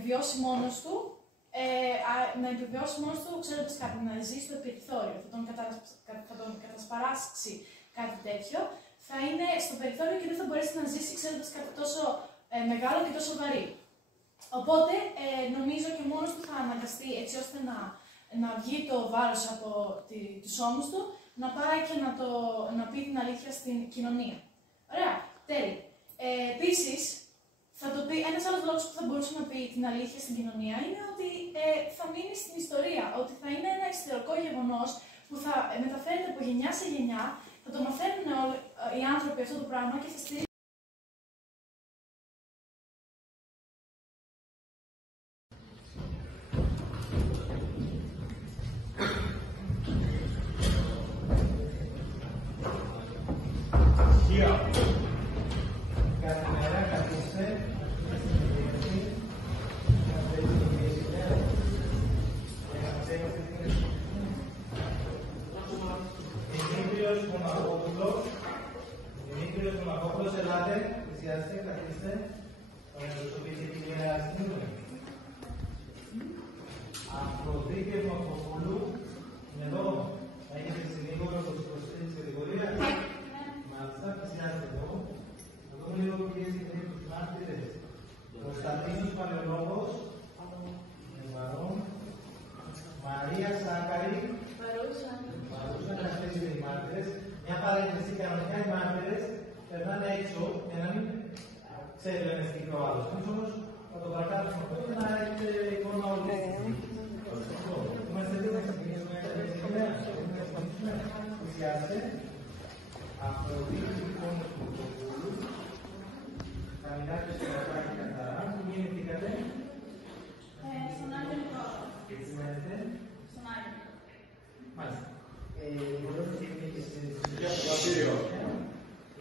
επιβιώσει μόνος του, ξέροντας κάτι, να ζει στο περιθώριο, θα τον κατασπαράξει κάτι τέτοιο, θα είναι στο περιθώριο και δεν θα μπορέσει να ζήσει ξέροντας κάτι τόσο μεγάλο και τόσο βαρύ. Οπότε νομίζω και μόνος του θα αναγκαστεί έτσι ώστε να βγει το βάρος από τους ώμους του, να πάει και να πει την αλήθεια στην κοινωνία. Ωραία, τέλει. Επίσης, ένας άλλος λόγος που θα μπορούσε να πει την αλήθεια στην κοινωνία είναι ότι θα μείνει στην ιστορία, ότι θα είναι ένα ιστορικό γεγονός που θα μεταφέρεται από γενιά σε γενιά, θα το μαθαίνουν οι άνθρωποι αυτό το πράγμα και θα στηρίζουν.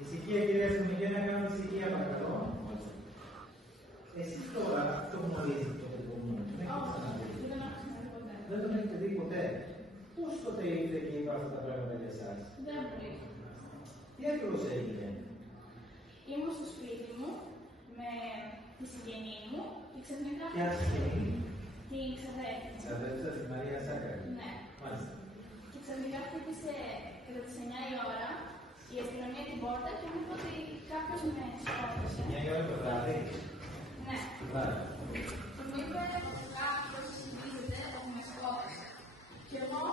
Ησυχία, κυρία Αστυνομική, να κάνουμε ησυχία, παρακαλώ. Εσείς τώρα αυτό γνωρίζετε το παιδί. Δεν τον έχετε δει ποτέ. Πώς τότε ήρθε και είπα αυτά τα πράγματα για εσάς? Δεν μπορεί. Τι ακριβώς έγινε? Ήμουν στο σπίτι μου με τη συγγενή μου και ξαφνικά. Ποια συγγενή? Την ξαδέρφη. Ξαδέρφη σας, τη Μαρία Σάκαρη. Ναι. Μάλιστα. Και ξαφνικά χτύπησε κατά τις 9 η ώρα η αστυνομία την πόρτα και μου είπε ότι κάποιος με σκότωσε. 9 η ώρα το βράδυ. Ναι. Βράδυ. Και μου είπε κάποιος συνήθιζε ότι με σκότωσε. Και εγώ.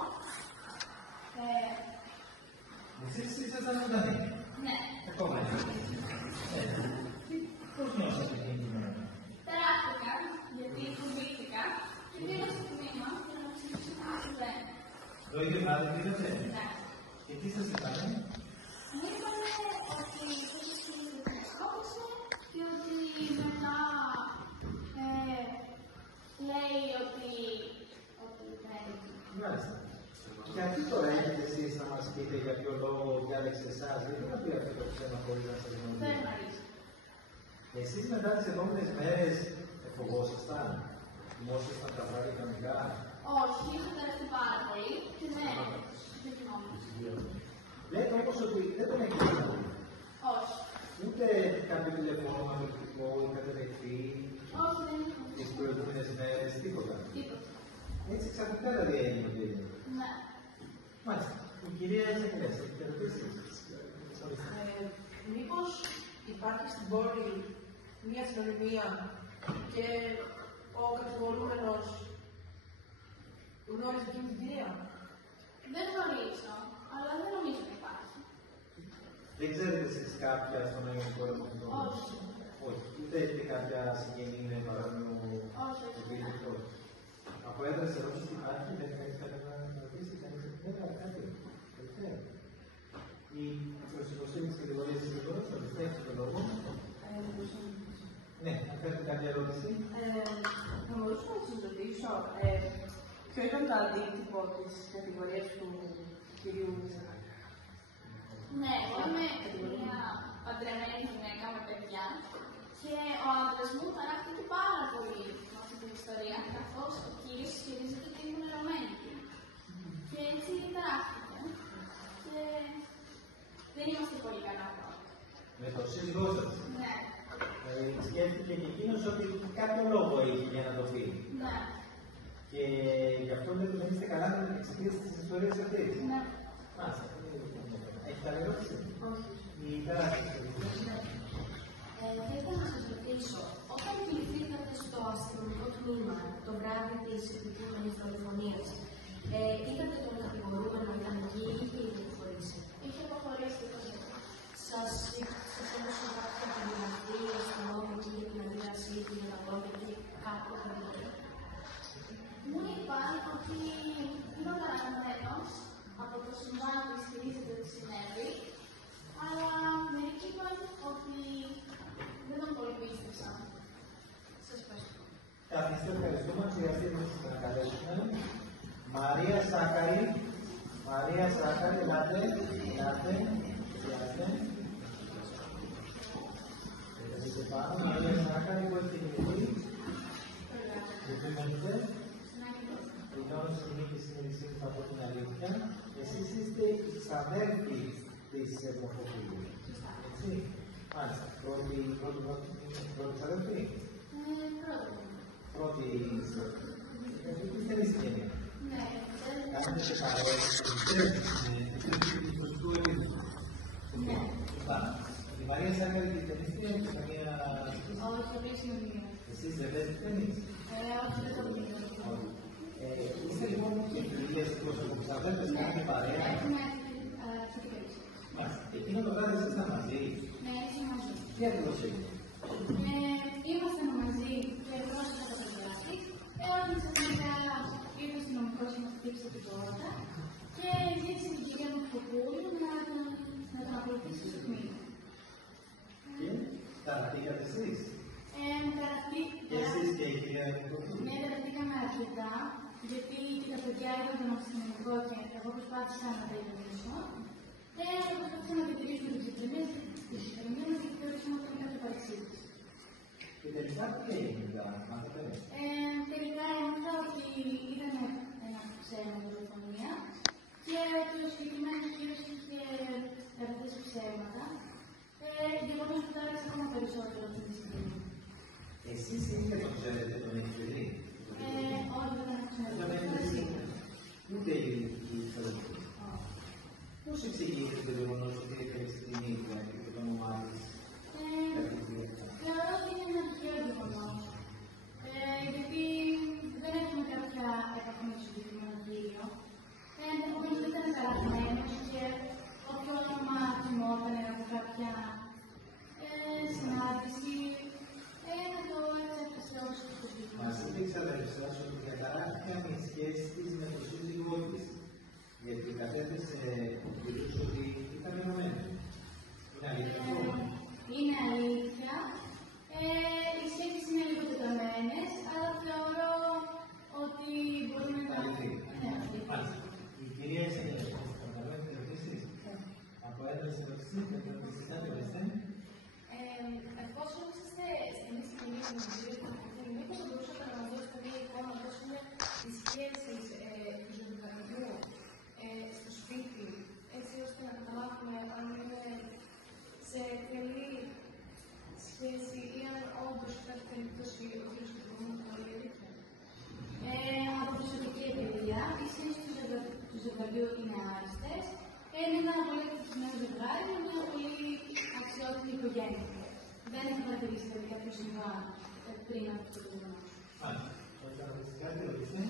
Εσείς ήσασταν ζωντανοί? Ναι. Ακόμα είναι. Πώς νιώσατε εκείνη την ώρα? Ταράχτηκα γιατί φοβήθηκα και πήγα στο τμήμα για να ψηφίσω τι συμβαίνει. Το ίδιο βράδυ πήγατε? Ναι. Και τι σας είπανε? Μου είπανε ότι με σκότωσε και ότι μετά λέει ότι δεν. Μάλιστα. Γιατί τώρα έχετε εσείς να μας πείτε για ποιο λόγο διάλεξε εσάς? Γιατί να πει αυτό το ψέμα χωρίς να σας γνωρίζει? Δεν αρέσει. Εσείς μετά τις επόμενες μέρες φοβόσασταν? Θυμόσασταν τα βράδια κανονικά? Όχι, είχα ταραχτεί πάρα πολύ και δεν θυμόμουν. Λέτε όμως ότι δεν τον έχετε δει. Όχι. Ούτε κάποιο τηλεφώνημα τηλεφωνικό είχατε δεχτεί? Όχι, δεν είχα. Τις προηγούμενες μέρες, τίποτα? Τίποτα. Έτσι ξαφνικά δηλαδή έγινε ότι έγινε? Ναι. Μάλιστα. Η κυρία Ζεκνές, έχετε ερωτήσεις? Μήπως υπάρχει στην πόλη μια αστυνομία και ο κατηγορούμενος γνώριζε εκείνη την κυρία? Δεν γνωρίζω, αλλά δεν νομίζω να υπάρχει. Δεν ξέρετε εσείς κάποια στον ελληνικό ερευνητικό? Όχι. Όχι. Ούτε έχετε κάποια συγγενή με παρόμοιο επίδεικτο? Από έντρες ερώτησης υπάρχει, δεν έχετε κάποια να ρωτήσει, κανείς δεν κάτι. Τελευταίο. Η προσυποστήριξη της κατηγορίας της Ευρωπαϊκής θα πιστεύει το λόγο. Ναι, αν θέλετε κάποια ερώτηση. Θα μπορούσα να σας ρωτήσω ποιο ήταν το αντίκτυπο της κατηγορίας του κυρίου Μητσάκη? Ναι, εγώ είμαι μια παντρεμένη γυναίκα με παιδιά και ο άντρας μου ταράχτηκε πάρα πολύ με αυτή την ιστορία, καθώς ο κύριος ισχυρίζεται ότι ήμουν ερωμένη. Και έτσι ταράχτηκε. Και δεν είμαστε πολύ καλά πρώτα. Με το σύζυγό σας? Ναι. σκέφτηκε και εκείνος ότι κάποιο λόγο είχε για να το πει. Ναι. Και γι' αυτό δεν είστε καλά με την εξηγήση της ιστορίας αυτής. Ναι. Μάλιστα. Έχετε άλλη ερώτηση? Όχι. Η τεράστια. Θα ήθελα να σας ρωτήσω, όταν κληθήκατε στο αστυνομικό τμήμα το βράδυ της επικείμενης δολοφονίας, είδατε τον κατηγορούμενο ήταν εκεί ή είχε υποχωρήσει? Είχε αποχωρήσει το θέμα. Σας έδωσε κάποια περιγραφή αστυνομική για την αντίδρασή του για τα λόγια και κάπου αντίδραση? Μου είπαν ότι είναι παρακαμμένος από το συμβάν που στηρίζεται ότι συνέβη, αλλά μερικοί είπαν ότι δεν τον πολύ πίστεψαν. Σας ευχαριστώ. Καθίστε, ευχαριστούμε. Χρειαστεί να σας παρακαλέσουμε. Μαρία Σάκαρη. Μαρία Σάκαρη, ελάτε. Ελάτε. Ελάτε πάνω. Μαρία Σάκαρη, πώς έχετε γεννηθεί? Δεν μένετε. Πληρώνω στη νίκη συνειδησή θα πω την αλήθεια. Εσείς είστε οι ξαδέρφοι της εποχής. Έτσι. Μάλιστα. Πρώτη ξαδέρφη. Πρώτη ξαδέρφη. Τι θέλει η συγγένεια? Ναι. Κάνετε σε παρέες. Ναι. Η Μαρία Σάκαρη και η Τελίστρια έχει καμία... Όχι, το πίσω είναι. Εσείς δεν βλέπετε κανείς? Όχι, δεν το πίσω. Είστε λοιπόν και φιλίες προσωπικοψαβέντες, κάνετε παρέα. Έχουμε αρχίσει πίσω. Μάλιστα. Εκείνο το βράδυ εσείς ήταν μαζί. Ναι, είσαι μαζί. Τι ακριβώς έγινε? Ήμασταν μαζί και εγώ σε τα φωτογράφη. Όταν ξαφνικά ήρθε ο αστυνομικός να μας χτύπησε την πόρτα και ζήτησε την κυρία Μορφοπούλου να τον ακολουθήσει στο τμήμα. Και ταραχτήκατε εσείς? Και εσείς και η κυρία Μορφοπούλου? Ναι, ταραχτήκαμε αρκετά, γιατί τα παιδιά ήταν τον αστυνομικό και εγώ προσπάθησα να τα ηρεμήσω. Προσπαθήσα να διατηρήσουμε τις εξετρεμίες και θεωρήσαμε ότι ήταν κάποια παρεξήγηση. Και τελικά τι έγινε, μάθατε? Τελικά έμαθα ότι ήταν ένα ψέμα δολοφονία και το συγκεκριμένο κύριος είχε καταθέσει ψέματα, γεγονός που τάραξε ακόμα περισσότερο αυτή τη στιγμή. Εσείς ίδια το ξέρετε τον Εφηβρή? Όχι, δεν έχω ξαναδεί. Ούτε η Θελοντική. Πώς εξηγείτε το γεγονός ότι έφερε στην ίδια και το όνομά της? Θεωρώ ότι είναι ένα τυχαίο γεγονός. Γιατί δεν έχουμε κάποια επαφή με το συγκεκριμένο κύριο. Επομένως δεν ήταν καλαγμένος και όποιο όνομα θυμόταν από κάποια συνάντηση, να το εξέφρασε ως το συγκεκριμένο. Μας είπε η ξαδέρφη σας ότι καταράχθηκαν οι σχέσεις της με το σύζυγό της, γιατί κατέθεσε ότι ήταν ενωμένοι. Είναι αλήθεια αυτό? Είναι αλήθεια. Οι σχέσεις είναι λίγο τεταμένες, αλλά θεωρώ ότι μπορούμε να... Μάλιστα. Η κυρία Ισαγγελέα, καταλαβαίνετε ερωτήσεις? Από ένταση ερωτήσεις, δεν ερωτήσετε. Εφόσον είστε στην σκηνή του Μητρίου, μήπως θα μπορούσατε να μας δώσετε μια εικόνα πώς είναι οι σχέσεις του ζωντανού στο σπίτι, έτσι ώστε να καταλάβουμε αν είναι σε καλή σχέση ή αν όντως υπάρχει περίπτωση ο κύριος Κυπρούμου να το λέει. Από προσωπική εμπειρία, οι σχέσεις του ζευγαριού είναι άριστες. Είναι ένα πολύ ευτυχισμένο ζευγάρι με μια πολύ αξιότιμη οικογένεια. Δεν έχω παρατηρήσει δηλαδή κάποιο συμβάν πριν από αυτό το γεγονός. Μάλιστα. Θέλετε να ρωτήσετε κάτι, ρωτήστε.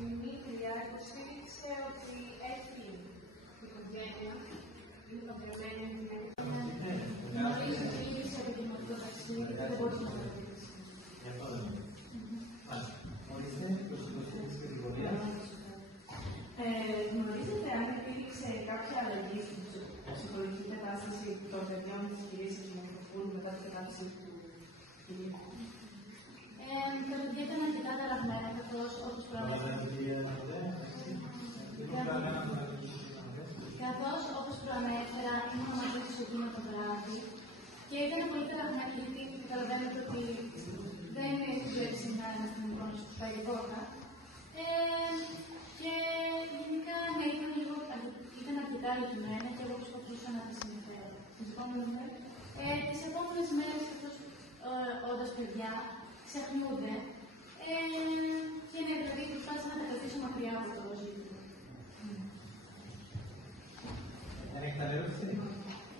Η Μήτρια υποστήριξε ότι έχει οικογένεια, είναι παντρεμένη. Γνωρίζει ότι είναι σε επαγγελματικό ταξίδι και δεν μπορούσε να το ρωτήσει. Γι' αυτό δεν είναι. Μάλιστα. Ορίστε, προς την προσθέτηση και την πορεία. Γνωρίζετε αν υπήρξε κάποια αλλαγή στην ψυχολογική κατάσταση των παιδιών της κυρίας Μορφοπούλου μετά την κατάσταση του κυρίου? Τα παιδιά ήταν αρκετά ταραγμένα, καθώς όπως προανέφερα, ήμουν μαζί τους εκείνο το βράδυ και ήταν πολύ ταραγμένοι γιατί καταλαβαίνετε ότι δεν είναι εύκολο συχνά να αστυνομικό να σου πάει βόλτα. Και γενικά ναι, ήταν αρκετά λυπημένα και εγώ προσπαθούσα να τα συνεφέρω. Συμφωνούμε? Τις επόμενες μέρες, καθώς όντας παιδιά, ξεχνούνται και ναι, δηλαδή προσπάθησα να τα κρατήσω μακριά από το ζήτημα. Δεν έχετε άλλη ερώτηση?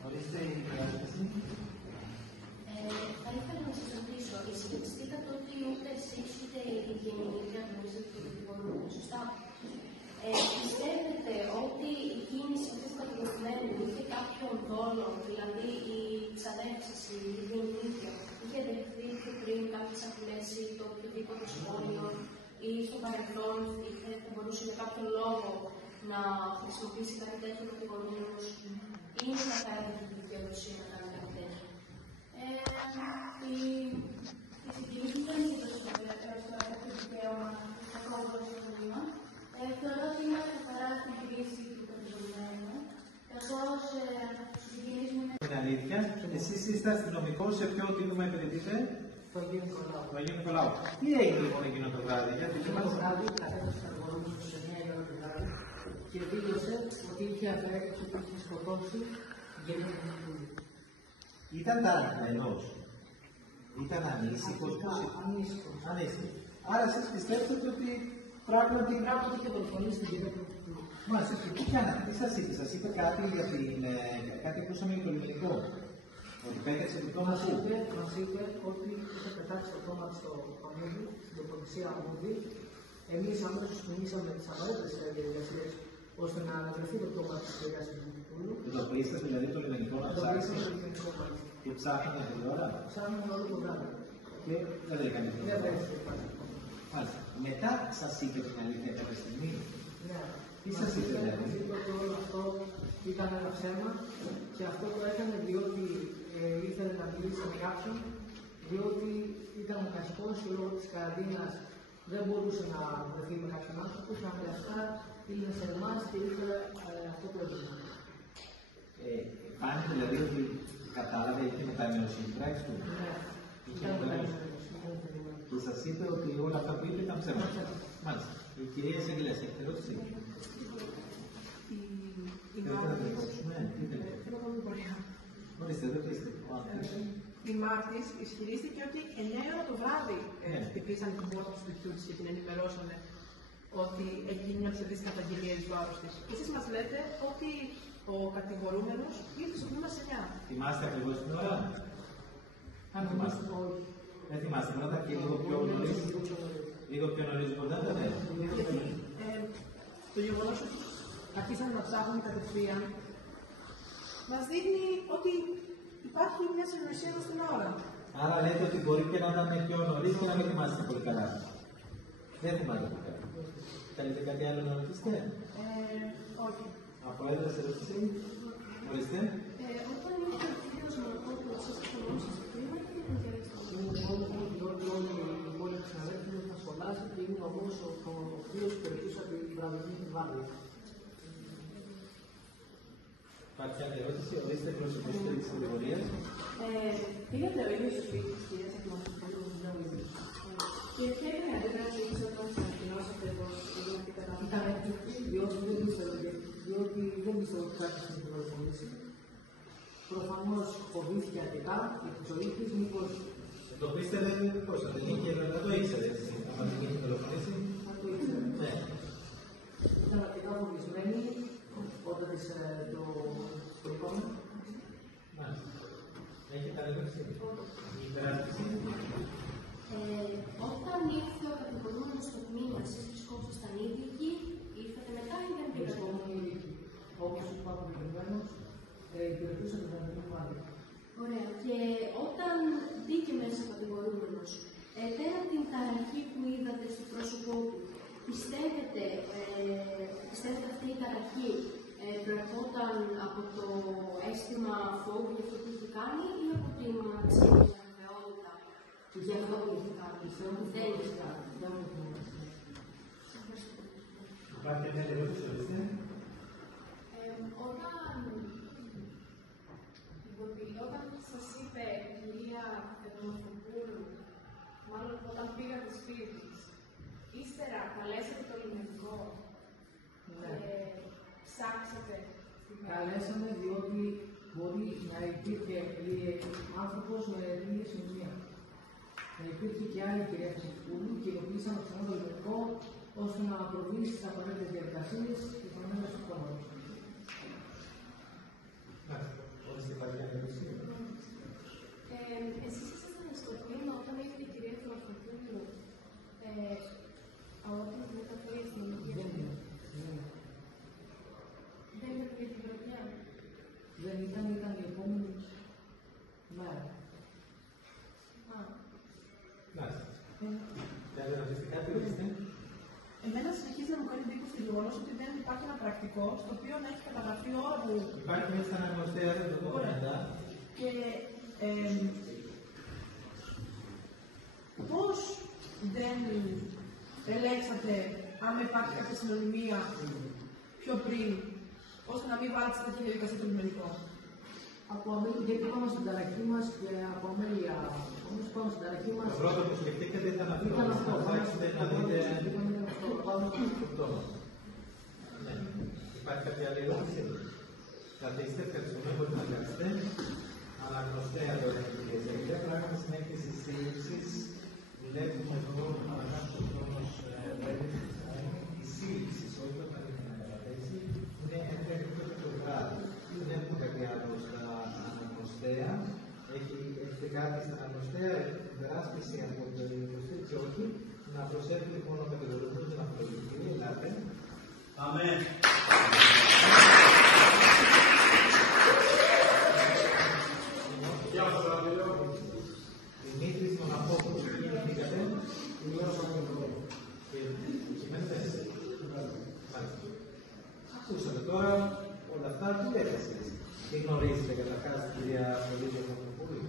Ορίστε η ερώτηση. Θα ήθελα να σας ρωτήσω, ισχυριστήκατε ότι ούτε εσείς ούτε η γενική γνωρίζετε το δικηγορούμενο, σωστά? Πιστεύετε ότι η κίνηση αυτού του κατηγορουμένου είχε κάποιον δόλο, δηλαδή η ξαδέρφηση, η διενύχια, είχε δεχθεί πιο πριν κάποιες απειλές ή το οποιοδήποτε σχόλιο ή στο παρελθόν θα μπορούσε για κάποιον λόγο να χρησιμοποιήσει κάτι τέτοιο κατηγορούμενος ή είναι καθαρά για την δικαιοδοσία να κάνει κάτι τέτοιο? Η συγκεκριμένη δεν είναι τόσο το δικαίωμα να κόβω στο βήμα. Θεωρώ ότι είναι καθαρά στην κρίση του κατηγορουμένου, καθώς στους δικαιείς μου είναι... Είναι αλήθεια. Εσείς είστε αστυνομικός, σε ποιο τμήμα υπηρετείτε? Το Αγίου Νικολάου. Το Αγίου Νικολάου. Τι έγινε λοιπόν εκείνο το βράδυ? Γιατί το βράδυ κατέφτασε ο κατηγορούμενος σε 9 η ώρα το βράδυ και δήλωσε ότι είχε αφαιρέσει, ότι είχε σκοτώσει γεννήτρια του Ιούλη. ήταν ταραγμένος? Ήταν ανήσυχος? Ανήσυχος. Άρα εσείς πιστεύετε ότι πράγματι είχε δολοφονήσει την γυναίκα του. Μάλιστα, και τι σας είπε? Σας είπε κάτι για την... κάτι ακούσαμε για το λιμενικό? Ότι πέταξε το πτώμα του? Μας είπε ότι είχε πετάξει το πτώμα στο Αμμούδι, στην τοποθεσία Αμμούδι. Εμείς αμέσως κινήσαμε τις απαραίτητες διαδικασίες ώστε να αναγραφεί το πτώμα της κυρίας Δημητρούλου. Εντοπίσατε δηλαδή το λιμενικό να ψάξετε? Το λιμενικό μάλιστα. Και ψάχνατε την ώρα? Ψάχνουμε όλο το βράδυ. Και δεν βρήκατε την Δεν ώρα? βρέθηκε. Μάλιστα. Μετά σας είπε την αλήθεια κάποια στιγμή? Ναι. Τι σας είπε δηλαδή? Μας είπε ότι όλο αυτό ήταν ένα ψέμα και αυτό το έκανε διότι ήθελε να μιλήσει με κάποιον, διότι ήταν μοχαστικός και λόγω της καραντίνας δεν μπορούσε να βρεθεί με κάποιον άνθρωπο και αναγκαστικά ήλθε σε εμάς και ήθελε αυτό το έδωμα. Φάνηκε δηλαδή ότι κατάλαβε, είχε μετανιώσει η πράξη του? Ναι. Ήταν μετανιώσει. Και σας είπε ότι όλα αυτά που είπε ήταν ψέματα? Μάλιστα. Η κυρία Εισαγγελέα, έχετε ερώτηση? Η Μάρτης ισχυρίστηκε ότι 9 ώρα το βράδυ χτυπήσαν την πόρτα του σπιτιού της και την ενημερώσανε ότι έχει μια ψευδής καταγγελία εις βάρος της. Εσείς μας λέτε ότι ο κατηγορούμενος ήρθε στο τμήμα σε 9. Θυμάστε ακριβώς την ώρα? Αν θυμάστε. Δεν θυμάστε, πρώτα και λίγο πιο νωρίς. Λίγο πιο νωρίς μπορείτε να τα Γιατί το γεγονός ότι αρχίσαν να ψάχνουν κατευθείαν μας δείχνει ότι υπάρχει μια συνεργασία εδώ στην ώρα. Άρα λέτε ότι μπορεί και να ήταν πιο νωρίς και να μην θυμάστε πολύ καλά. Δεν θυμάστε πολύ καλά. Θέλετε κάτι άλλο να ρωτήσετε? Όχι. Από έδρας ερώτηση. Ορίστε. Όταν ήρθε ο κύριος Μαρκόπουλος, σας προνόμισε στο κλίμα και τι ήταν διότι όλοι οι υπόλοιποι συναδέλφοι μου είχαν σχολάσει και ήμουν ο μόνος ο οποίος περιπτούσα την βραδινή βάρδια. Υπάρχει άλλη ερώτηση? Ορίστε, εκπροσωπήστε της κατηγορίας. Πήγατε ο ίδιος στο σπίτι της κυρίας Ακμαθοπούλου, δεν ο ίδιος. Και ποια ήταν η αντίδραση της όταν σας ανακοινώσατε πως πήγατε κατά αυτά? Ήταν έκπληξη, διότι δεν πιστεύω ότι κάποιος την δολοφονήσει. Προφανώς φοβήθηκε αρκετά για τη ζωή της, μήπως... Το πίστευε πώς, θα την είχε, δεν το ήξερε έτσι, αν την είχε δολοφονήσει. Θα το ήξερε. Ναι. Ήταν αρκετά φοβισμένη όταν της το είπαμε. Μάλιστα. Έχετε άλλη ερώτηση? Η υπεράσπιση. Όταν ήρθε ο κατηγορούμενος στο τμήμα, εσείς βρισκόσασταν ήδη εκεί, ήρθατε μετά ή δεν πήγατε? Βρισκόμουν ήδη εκεί. Όπως είπα προηγουμένως, υπηρετούσα την βραδινή βάρδια. Ωραία. Και όταν μπήκε μέσα ο κατηγορούμενος, πέρα από την ταραχή που είδατε στο πρόσωπό του, πιστεύετε αυτή η ταραχή προερχόταν από το αίσθημα φόβου για αυτό που είχε κάνει ή από την σχέση αβεβαιότητα για αυτό που είχε κάνει? Πιστεύω ότι δεν είχε κάνει. Δεν μου θυμάστε. Υπάρχει μια ερώτηση, ορίστε. Όταν σας είπε η κυρία Ακμαθοπούλου, μάλλον όταν πήγατε σπίτι της, ύστερα καλέσατε το λιμενικό και ψάξατε? Καλέσαμε διότι μπορεί να υπήρχε άνθρωπος με ίδια συντομία. Να υπήρχε και άλλη κυρία Φυσικού και υλοποίησαν το ξανά το λογικό ώστε να προβεί στις απαραίτητες διαδικασίες και τον έμεσο του κόμματος. Μάλιστα, υπάρχει ερώτηση. Εσείς ήσασταν στο τμήμα όταν ήρθε η κυρία Θεοφωτούλου όταν μεταφέρει στην ηλικία. Δεν ήταν για την βραδιά. Δεν ήταν η επόμενη μέρα. Μάλιστα. Θέλετε να πείτε κάτι, ρωτήστε. Εμένα συνεχίζει να μου κάνει εντύπωση το γεγονός ότι δεν υπάρχει ένα πρακτικό στο οποίο να έχει καταγραφεί η ώρα που. Υπάρχει μέσα στα αναγνωστέα, δεν το πω μετά. Και πώς δεν ελέγξατε άμα υπάρχει κάποια συνωνυμία πιο πριν, ώστε να μην βάλετε σε τέτοια διαδικασία το λιμενικό. Από αμέλεια, γιατί πάμε στην ταραχή μας και από αμέλεια. Όμως πάμε στην ταραχή μας. Το πρώτο που σκεφτήκατε ήταν αυτό. Να ψάξετε να δείτε. Ναι. Υπάρχει κάποια άλλη ερώτηση. Καθίστε, ευχαριστούμε, μπορείτε να κάτσετε. Αναγνωστέα τώρα, κυρία Ζαγγέλια, πράγματι στην έκθεση της σύλληψης βλέπουμε εδώ αναγνώστος χρόνος η σύλληψη, όχι όταν είναι να καταθέσει, είναι 11 το βράδυ. Δεν έχουμε κάτι άλλο στα αναγνωστέα. Έχετε κάτι στα αναγνωστέα, υπεράσπιση από το 26 όχι. Να προσέχετε λοιπόν ο κατηγορούμενος να προλογηθεί. Ελάτε. Αμέ. Γεια σας, Ravilo. Δημήτρης Μοναχόπουλος. Τι γεννηθήκατε? Κειμένετε. Ακούσατε τώρα όλα αυτά, τι λέτε εσείς? Τι γνωρίζετε καταρχάς την κυρία Πολύδια Μοναχόπουλου?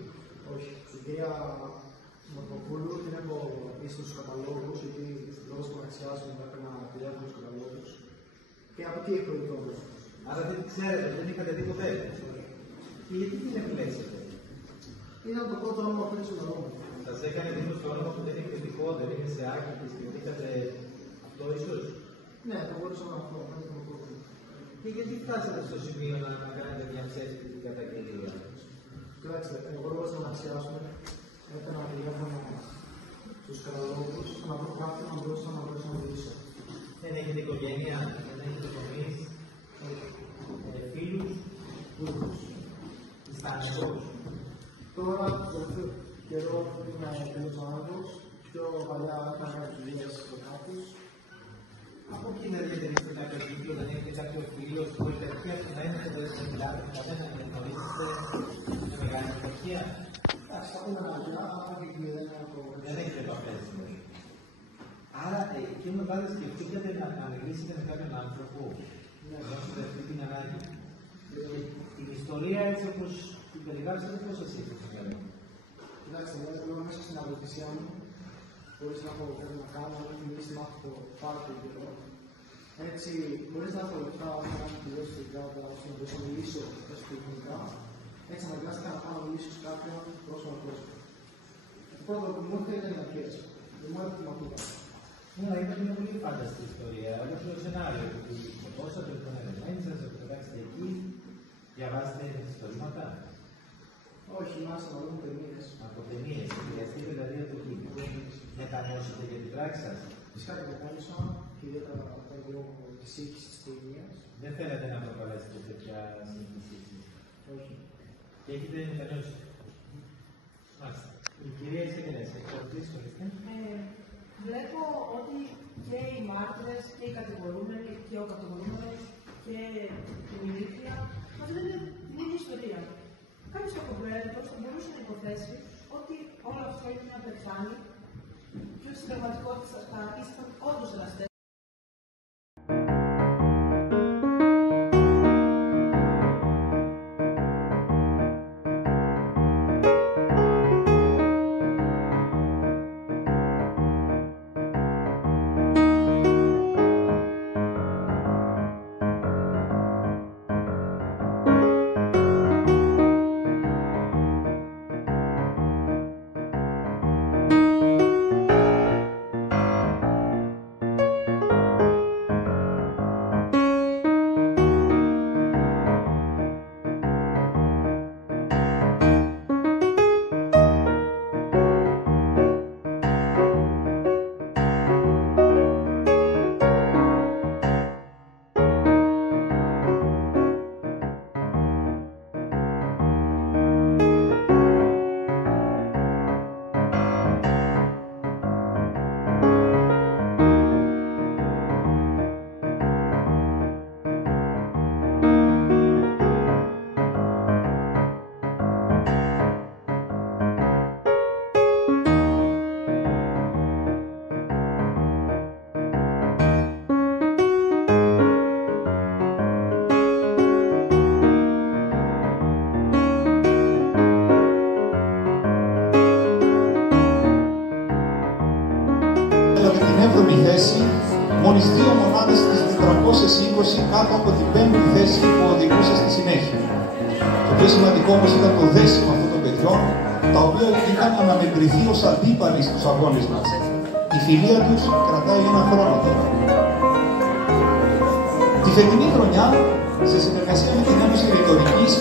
Όχι. Την κυρία Μοναχόπουλου την έχω πει στους καταλόγους, γιατί στην πρώτη μοναξιά μου έπαιρνα τηλέφωνο στους καταλόγους. Και από τι έχω το όνομα. Άρα δεν ξέρετε, δεν είχατε δει ποτέ. Και γιατί την επιλέξετε? Ήταν το πρώτο όνομα που έδωσε το όνομα. Σας έκανε δίπλα στο όνομα που δεν είναι κριτικό, δεν είναι σε άκρη και στιγμήκατε αυτό ίσως? Ναι, το μπορούσα να πω. Και γιατί φτάσατε στο σημείο να κάνετε μια ψεύτικη καταγγελία? Κοιτάξτε, εγώ μπορούσα να αξιάσουμε. Έκανα τηλέφωνο στους καταλόγους, να βρω κάποιον να μπορούσα να μιλήσω. Δεν έχετε οικογένεια, δεν έχετε γονείς, φίλους, ιστάνικους. Τώρα, το τελευταίο καιρό είμαι τελείως άνθρωπος, πιο παλιά έκανα δουλειές στο κράτος. Από εκεί δεν διατηρήσετε κάποιο κύκλο, δεν έχετε κάποιο φίλο που έχετε αρχίσει να είναι εδώ στην Ελλάδα και καθένα να γνωρίζετε με μεγάλη επιτυχία? Εντάξει, θα πούμε παλιά, και δεν έχετε επαφές. Άρα, εκείνο πάντα σκεφτήκατε να μιλήσετε με κάποιον άνθρωπο, να δώσετε αυτή την ανάγκη. Την ιστορία έτσι όπως την περιγράψατε, πώς σας ήρθε στο μυαλό? Κοιτάξτε, εγώ μέσα στην αγροτησία μου, χωρίς να έχω κάτι να κάνω, έχω μιλήσει να έχω πάρα πολύ καιρό. Έτσι, χωρίς να έχω λεπτά, να έχω τελειώσει την κάρτα, ώστε να μπορέσω να μιλήσω εσωτερικά, έτσι αναγκάστηκα να πάω να μιλήσω σε κάποιον πρόσωπο πρόσωπο. Το πρώτο που μου ήρθε ήταν οι αρχές. Δεν μου άρεσε να ακούγα. Ναι, ήταν μια πολύ φάνταστη ιστορία. Όλο το σενάριο που σκοτώσατε τον ερευνητή σας, το πετάξετε εκεί, διαβάζετε ιστορήματα. Όχι, μάλιστα να δούμε ταινίες. Από ταινίες, χρειαστεί δηλαδή από εκεί που μετανιώσετε για την πράξη σας. Φυσικά και μετάνιωσα, και ιδιαίτερα όταν λόγω της σύγχυσης της ταινίας. Δεν θέλετε να προκαλέσετε τέτοια σύγχυση? Όχι. Και έχετε μετανιώσει? Μάλιστα. Η κυρία Ισαγγελέα, ορίστε. Βλέπω ότι και οι μάρτυρες και οι κατηγορούμενοι και ο κατηγορούμενος και η μιλήτρια μας λένε την ίδια ιστορία. Κάποιος κακοπροαίρετος θα μπορούσε να υποθέσει ότι όλο αυτό είναι μια πεθάνη και ότι στην πραγματικότητα θα ήσασταν όντως εραστές. κάτω από την 5η θέση που οδηγούσε στη συνέχεια. Το πιο σημαντικό όμως ήταν το δέσιμο αυτών των παιδιών, τα οποία είχαν αναμετρηθεί ως αντίπαλοι στους αγώνες μας. Η φιλία τους κρατάει ένα χρόνο τώρα. Τη φετινή χρονιά, σε συνεργασία με την Ένωση Ρητορικής,